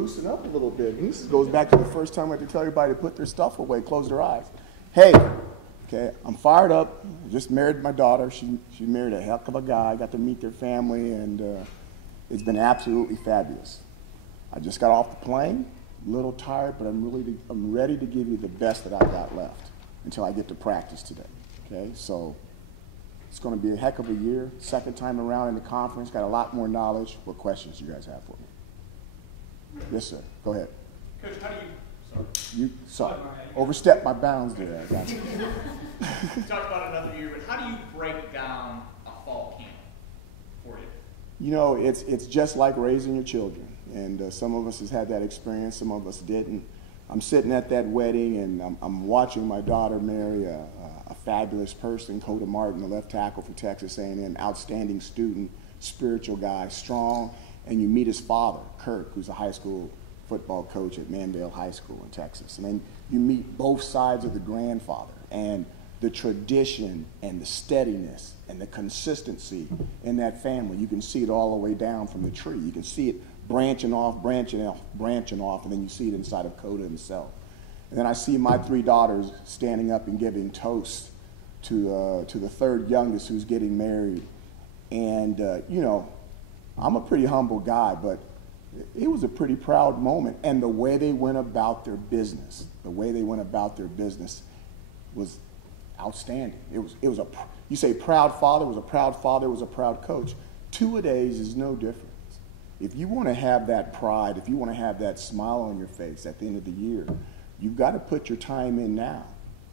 loosen up a little bit. And this goes back to the first time I had to tell everybody to put their stuff away, close their eyes. Hey, okay, I'm fired up. Just married my daughter. She married a heck of a guy. Got to meet their family, and it's been absolutely fabulous. I just got off the plane, a little tired, but I'm ready to give you the best that I've got left until I get to practice today. Okay, so it's going to be a heck of a year. Second time around in the conference, got a lot more knowledge. What questions do you guys have for me? Yes, sir. Go ahead. Coach, how do Sorry, overstepped my bounds there. I got you. You talked about another year, but how do you break down a fall camp for you? You know, it's just like raising your children. And some of us has had that experience, some of us didn't. I'm sitting at that wedding, and I'm watching my daughter marry a fabulous person, Coda Martin, the left tackle for Texas A&M, outstanding student, spiritual guy, strong. And you meet his father, Kirk, who's a high school football coach at Mandale High School in Texas. And then you meet both sides of the grandfather, and the tradition and the steadiness and the consistency in that family. You can see it all the way down from the tree. You can see it branching off, and then you see it inside of Coda himself. And then I see my three daughters standing up and giving toast to the third youngest who's getting married. And, you know, I'm a pretty humble guy, but it was a pretty proud moment. And the way they went about their business, was outstanding. You say proud father, was a proud father, was a proud coach. Two-a-days is no difference. If you want to have that pride, if you want to have that smile on your face at the end of the year, you've got to put your time in now.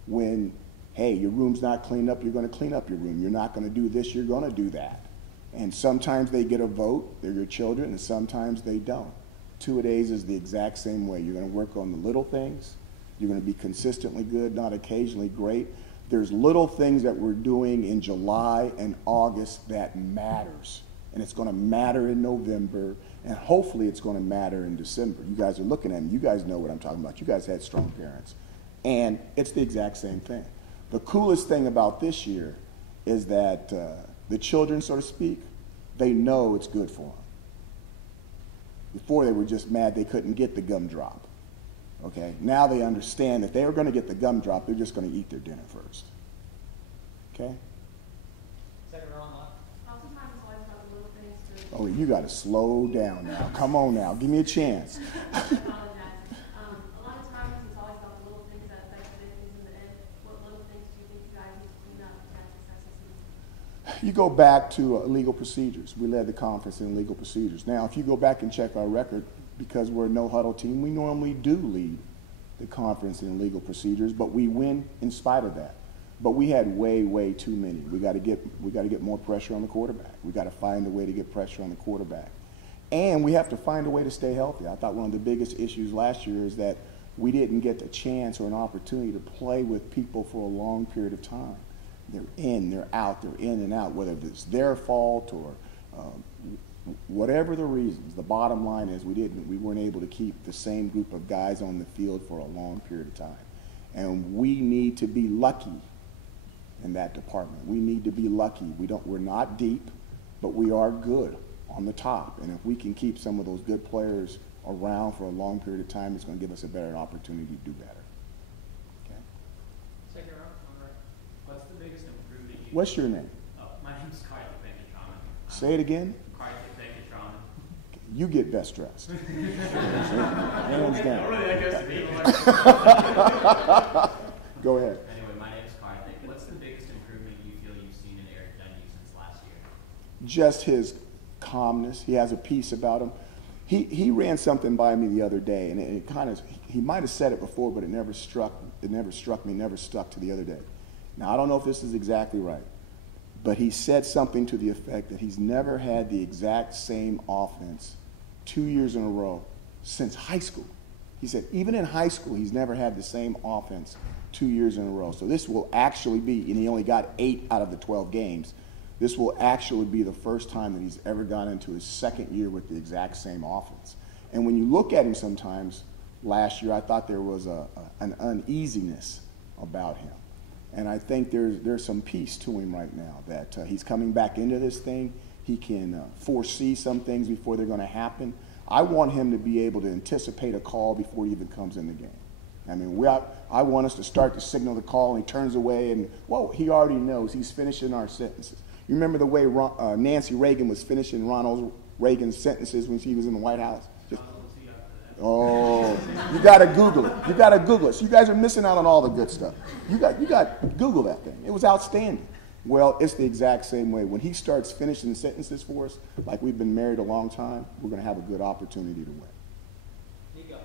When, hey, your room's not cleaned up, you're going to clean up your room. You're not going to do this, you're going to do that. And sometimes they get a vote, they're your children, and sometimes they don't. Two-a-days is the exact same way. You're going to work on the little things. You're going to be consistently good, not occasionally great. There's little things that we're doing in July and August that matters. And it's going to matter in November, and hopefully it's going to matter in December. You guys are looking at me. You guys know what I'm talking about. You guys had strong parents. And it's the exact same thing. The coolest thing about this year is that the children, so to speak, they know it's good for them. Before they were just mad they couldn't get the gumdrop. Okay? Now they understand that they are going to get the gumdrop, they're just going to eat their dinner first. Okay? Second round left. Oftentimes it's always about the little things too. Oh, you got to slow down now. Come on now. Give me a chance. I apologize. A lot of times it's always about the little things that affect the big things in the end. What little things do you think you guys need to clean up to have success this season? You go back to legal procedures. We led the conference in legal procedures. Now, if you go back and check our record, because we're a no-huddle team, we normally do lead the conference in legal procedures, but we win in spite of that. But we had way too many. We got to get more pressure on the quarterback. We got to find a way to get pressure on the quarterback, and we have to find a way to stay healthy. I thought one of the biggest issues last year is that we didn't get the chance or an opportunity to play with people for a long period of time. They're in, they're out, they're in and out, whether it's their fault or whatever the reasons. The bottom line is we weren't able to keep the same group of guys on the field for a long period of time. And we need to be lucky in that department. We need to be lucky. We're not deep, but we are good on the top. And if we can keep some of those good players around for a long period of time, it's going to give us a better opportunity to do better. Okay? Second round. All right. What's the biggest improvement you What's your name? My name's Karthik Venkatraman. Say it again. Karthik Venkatraman. You get best dressed. Hands down. Really, that goes to me. Go ahead. Anyway, my name's Karthik. What's the biggest improvement you feel you've seen in Eric Dungy since last year? Just his calmness. He has a peace about him. He ran something by me the other day, and it kind of, he might have said it before, but it never struck me, never stuck to the other day. Now, I don't know if this is exactly right, but he said something to the effect that he's never had the exact same offense 2 years in a row since high school. He said even in high school, he's never had the same offense 2 years in a row. So this will actually be, and he only got 8 out of the 12 games, this will actually be the first time that he's ever gone into his second year with the exact same offense. And when you look at him sometimes, last year I thought there was an uneasiness about him. And I think there's some peace to him right now, that he's coming back into this thing. He can foresee some things before they're going to happen. I want him to be able to anticipate a call before he even comes in the game. I mean, I want us to start to signal the call, and he turns away, and, whoa, he already knows. He's finishing our sentences. You remember the way Nancy Reagan was finishing Ronald Reagan's sentences when she was in the White House? Oh, you got to Google it. You got to Google it. So you guys are missing out on all the good stuff. You got to Google that thing. It was outstanding. Well, it's the exact same way. When he starts finishing sentences for us, like we've been married a long time, we're going to have a good opportunity to win. Nico.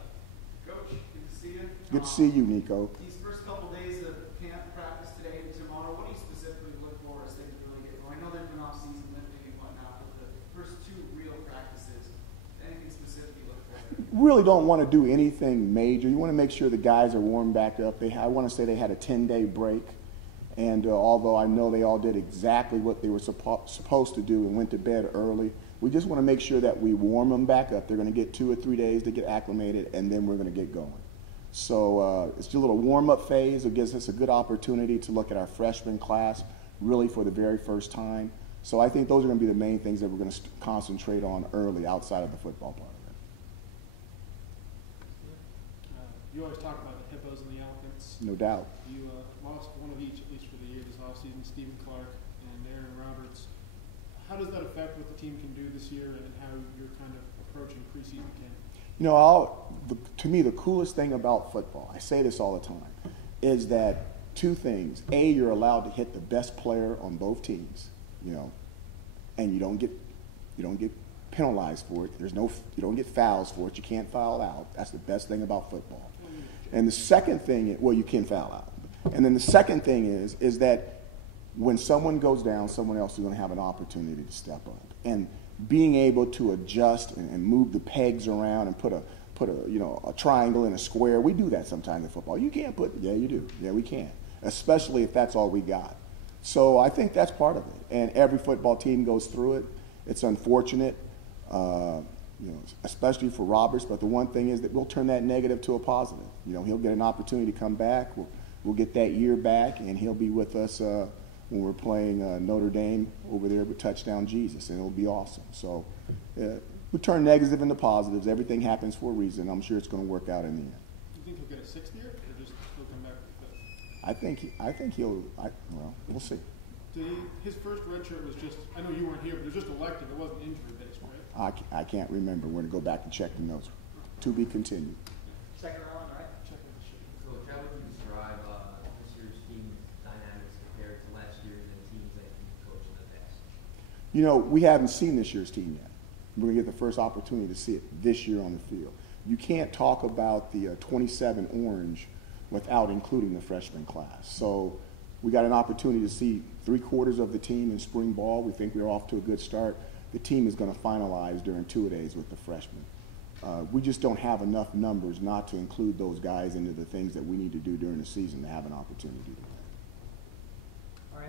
Coach, good to see you. Good to see you, Nico. These first couple days of camp, practice today and tomorrow, what do you specifically look for as things really get going? I know there's been off-season lifting and whatnot, but the first two real practices, anything specific you look for? Really don't want to do anything major. You want to make sure the guys are warmed back up. I want to say they had a 10-day break. And although I know they all did exactly what they were supposed to do and went to bed early, we just want to make sure that we warm them back up. They're going to get 2 or 3 days to get acclimated, and then we're going to get going. So it's just a little warm-up phase. It gives us a good opportunity to look at our freshman class really for the very first time. So I think those are going to be the main things that we're going to concentrate on early outside of the football part of it. You always talk about the hippos and the elephants. No doubt. You lost one of each, at least for the year this offseason, Stephen Clark and Aaron Roberts. How does that affect what the team can do this year and how you're kind of approaching preseason camp? You know, to me, the coolest thing about football, I say this all the time, is that 2 things. A, you're allowed to hit the best player on both teams, you know, and you don't get penalized for it. You don't get fouls for it. You can't foul out. That's the best thing about football. And the second thing, well, you can foul out. And then the second thing is that when someone goes down, someone else is going to have an opportunity to step up. And being able to adjust and move the pegs around and put a triangle in a square, we do that sometimes in football. You can't yeah, you do. Yeah, we can, especially if that's all we got. So I think that's part of it. And every football team goes through it. It's unfortunate. Especially for Roberts, but the one thing is that we'll turn that negative to a positive. You know, he'll get an opportunity to come back. We'll get that year back, and he'll be with us when we're playing Notre Dame over there with Touchdown Jesus, and it'll be awesome. So we turn negatives into positives. Everything happens for a reason. I'm sure it's going to work out in the end. Do you think he'll get a 6th year, or just he'll come back for the 5th? I think he'll. Well, we'll see. His first red shirt was just, I know you weren't here, but it was just elective. It wasn't injury-based, right? I can't remember. We're going to go back and check the notes. To be continued. Second round, right? Check the shirt. Coach, how would you describe this year's team dynamics compared to last year and the teams that you've coached in the past? You know, we haven't seen this year's team yet. We're going to get the first opportunity to see it this year on the field. You can't talk about the 27 Orange without including the freshman class. So we got an opportunity to see 3/4 of the team in spring ball. We think we're off to a good start. The team is going to finalize during 2-a-days with the freshmen. We just don't have enough numbers not to include those guys into the things that we need to do during the season to have an opportunity to win. All right.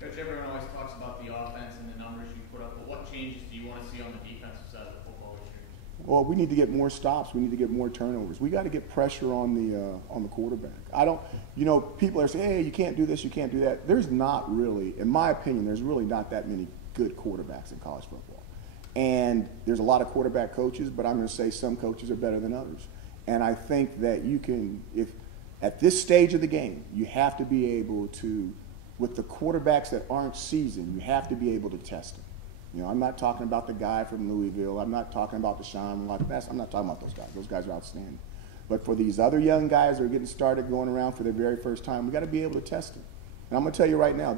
Coach, everyone always talks about the offense and the numbers you put up, but what changes do you want to see on the defensive side of the football this year? Well, we need to get more stops. We need to get more turnovers. We got to get pressure on the quarterback. People are saying, hey, you can't do this, you can't do that. There's not really, in my opinion, there's really not that many good quarterbacks in college football. And there's a lot of quarterback coaches, but I'm going to say some coaches are better than others. And I think that you can, if at this stage of the game, you have to be able to, with the quarterbacks that aren't seasoned, you have to be able to test them. You know, I'm not talking about the guy from Louisville. I'm not talking about Deshaun Watson. I'm not talking about those guys. Those guys are outstanding. But for these other young guys that are getting started going around for their very first time, we got to be able to test them. And I'm going to tell you right now,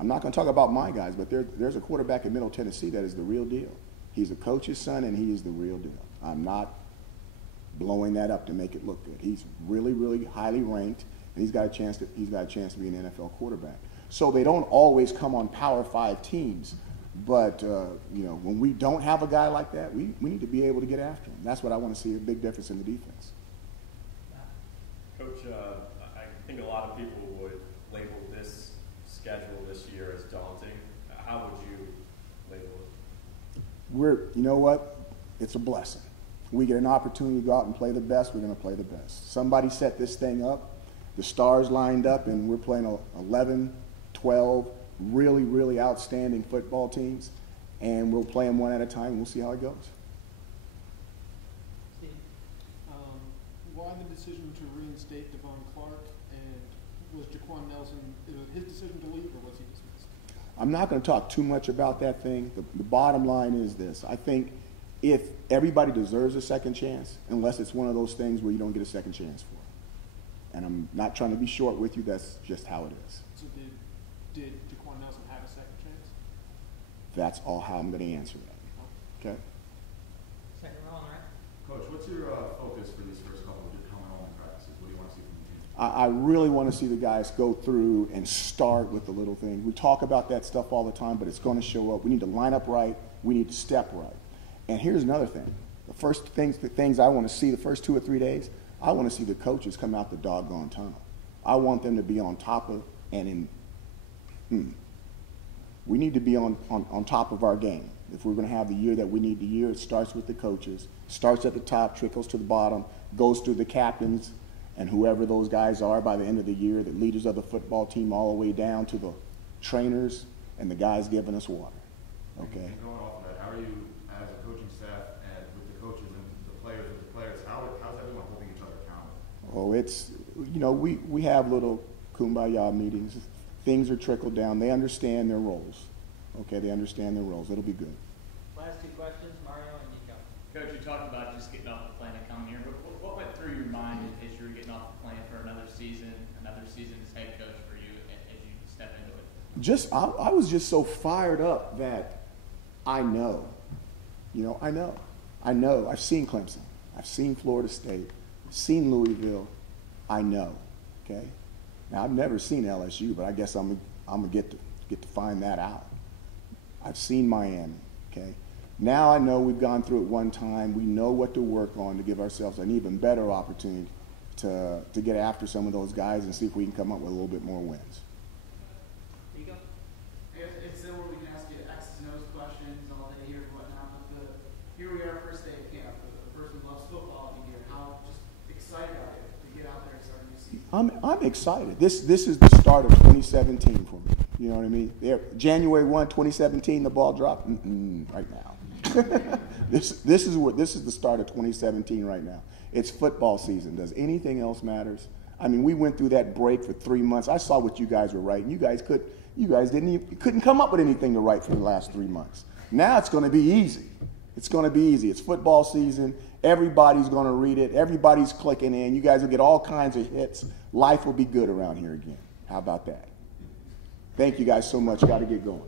I'm not going to talk about my guys, but there's a quarterback in Middle Tennessee that is the real deal. He's a coach's son, and he is the real deal. I'm not blowing that up to make it look good. He's really, really highly ranked, and he's got a chance to be an NFL quarterback. So they don't always come on Power 5 teams, but when we don't have a guy like that, we need to be able to get after him. That's what I want to see, a big difference in the defense. Coach, I think a lot of people would label this schedule this year as daunting. How would you label it? You know what? It's a blessing. We get an opportunity to go out and play the best, we're going to play the best. Somebody set this thing up, the stars lined up, and we're playing 11, 12 really, really outstanding football teams, and we'll play them one at a time, and we'll see how it goes. decision to reinstate Devon Clark, and was Jaquan Nelson, is it his decision to leave, or was he dismissed? I'm not going to talk too much about that thing. The bottom line is this. I think if everybody deserves a second chance, unless it's one of those things where you don't get a second chance for it. And I'm not trying to be short with you. That's just how it is. So did Jaquan Nelson have a second chance? That's all how I'm going to answer that. Okay? Second row on the right. Coach, what's your focus for these first couple of coming home practices? What do you want to see from the team? I really want to see the guys go through and start with the little things. We talk about that stuff all the time, but it's going to show up. We need to line up right. We need to step right. And here's another thing. The things I want to see the first 2 or 3 days, I want to see the coaches come out the doggone tunnel. I want them to be on top of and in. We need to be on top of our game. If we're going to have the year that we need the year, it starts with the coaches, starts at the top, trickles to the bottom, goes through the captains and whoever those guys are by the end of the year, the leaders of the football team, all the way down to the trainers and the guys giving us water. Okay? And going off of that, how are you as a coaching staff and with the coaches and the players with the players, how's everyone holding each other accountable? Oh, it's, you know, we have little kumbaya meetings. Things are trickled down. They understand their roles. Okay, they understand their roles. It'll be good. Last 2 questions, Mario and Nico. Coach, you talked about just getting off the plane and coming here, but what went through your mind as you were getting off the plane for another season as head coach for you as you step into it? I was just so fired up that I know. You know, I know. I've seen Clemson. I've seen Florida State. I've seen Louisville. I know. Okay? Now, I've never seen LSU, but I guess I'm gonna get to find that out. I've seen Miami. Okay? Now I know we've gone through it one time. We know what to work on to give ourselves an even better opportunity to get after some of those guys and see if we can come up with a little bit more wins. Nico? It's where we can ask you X's and O's questions all day here and whatnot, but here we are, first day of camp. The person who loves football of the year. How just excited are you to get out there and start a new season? I'm excited. This is the start of 2017 for me. You know what I mean? January 1, 2017, the ball dropped. Right now. This is the start of 2017 right now. It's football season. Does anything else matters? I mean, we went through that break for 3 months. I saw what you guys were writing. You guys couldn't come up with anything to write for the last 3 months. Now it's going to be easy. It's going to be easy. It's football season. Everybody's going to read it. Everybody's clicking in. You guys will get all kinds of hits. Life will be good around here again. How about that? Thank you guys so much. Got to get going.